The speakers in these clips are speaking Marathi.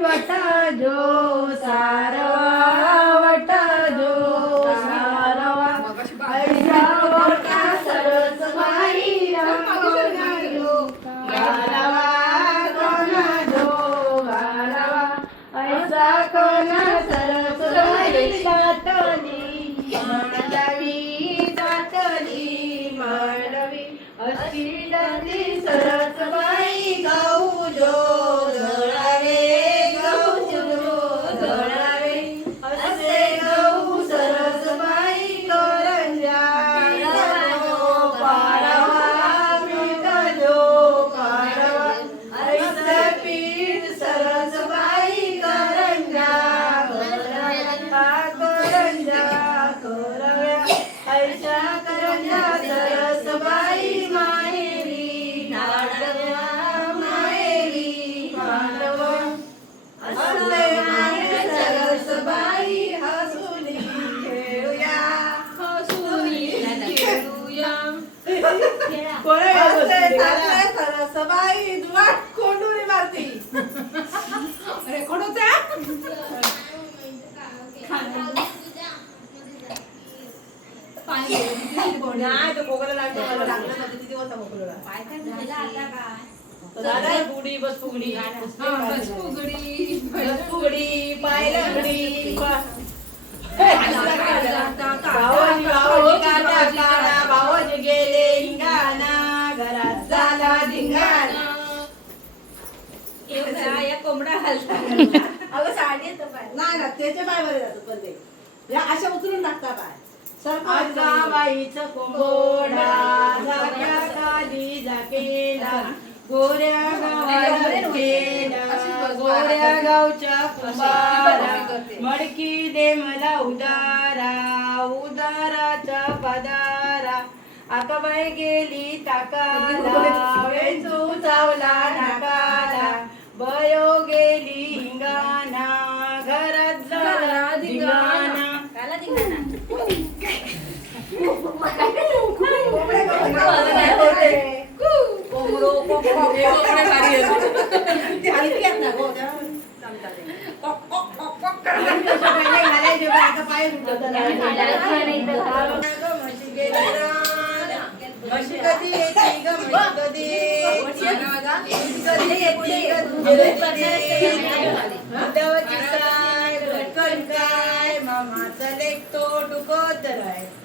वट सारवा. सारवा सरस गारवा कोना जो गारवा ऐसा कोना सरस मांडवी मांडवी. अशी डली सरस असे चाललंय सरस बाई दुवाट कोंडुरी मारती. रेकॉर्ड होत्या नाही तो कोकला लागतो मला लागलं. नव्हतं किती वाजता मोकळला दादा फुगडी. बस फुगडी. बस फुगडी. पाय लंगडी भावाजी अगं साडी येतं पाय नाही ना त्याच्या पाय बरे जातो पण ते या अशा उचलून टाकता पाय बाईचं कोंबोडा झाकेला गोऱ्या गावाला केला गोऱ्या गावच्या कुंभारा. मडकी दे मला उदारा उदाराचा पदारा. आकाबाई गेली ताकाला वेचू चावला. काय मामाचा लेख तो डुकोतर आहे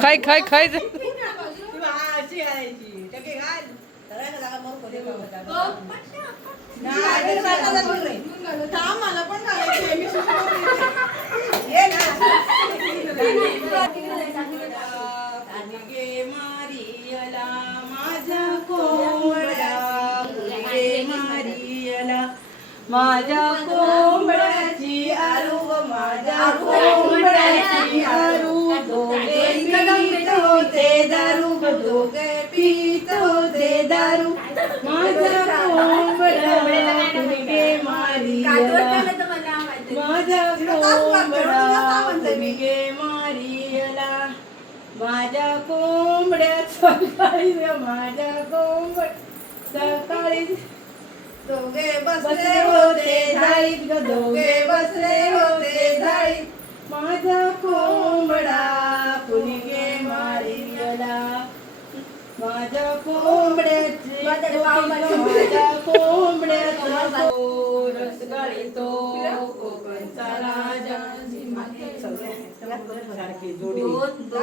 खाय खाय खाय. अशी घालायची माझ्या कोंबड्याची आरू माझ्या कोंबड्याची आरू दोघे पीत होते दारू दोघे पीत होते दारू. माझ्या कोंबड्या गे मारियला माझ्या कोंबड्या गे मारियला. माझ्या कोंबड्या सकाळी माझ्या कोंबड्या सकाळी दोघे बसले होते झाडीत ग दोघे. बसले होते झाडीत माझा कोंबडा कुणी गे मारी गेला? माझ्या कोंबड्याची माझ्या कोंबड्याचा तो रसगाळी तो कोकणचा राजा. सारखी जोडी. तो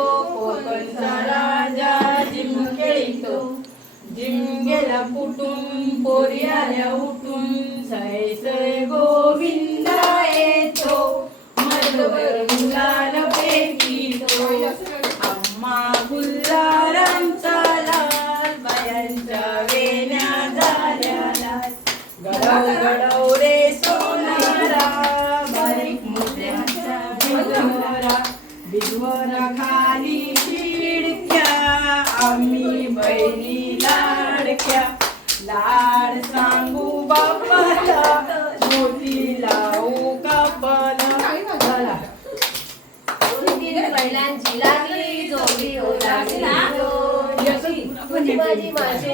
गेला कुटुंब आल्या उठून. सय सय गोविंद येतो. मधवर अम्मा गुल्लारांचा लाल बायांच्या वेण्या झाल्या रे सोनारा बारीक मोठ्याचा खाली आम्ही बहिणी लाड सांगू बापाला मोठी लावू कापाला. तीन बैलांची लागली जोडी हो लागली. माझी माझी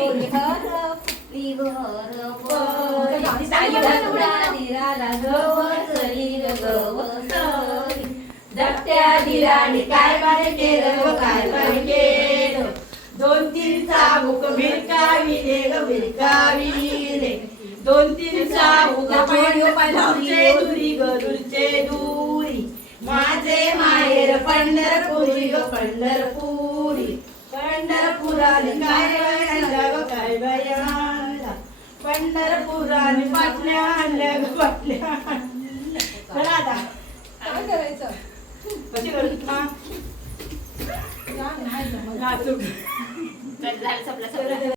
काय बारे केलं काय दोन तीन चाबूक भिरकाविले ग भिरकाविले दोन तीन चाबूक दूरचे दुरी ग दूरचे दुरी. माझे माहेर पंढरपुरी ग पंढरपुरी. पंढरपुराने काय आणला ग काय बाई आणला? पंढरपुराने पाटल्या आणल्या ग पाटल्या. चला आता. कशी करू? हा? Plaza, plaza, plaza.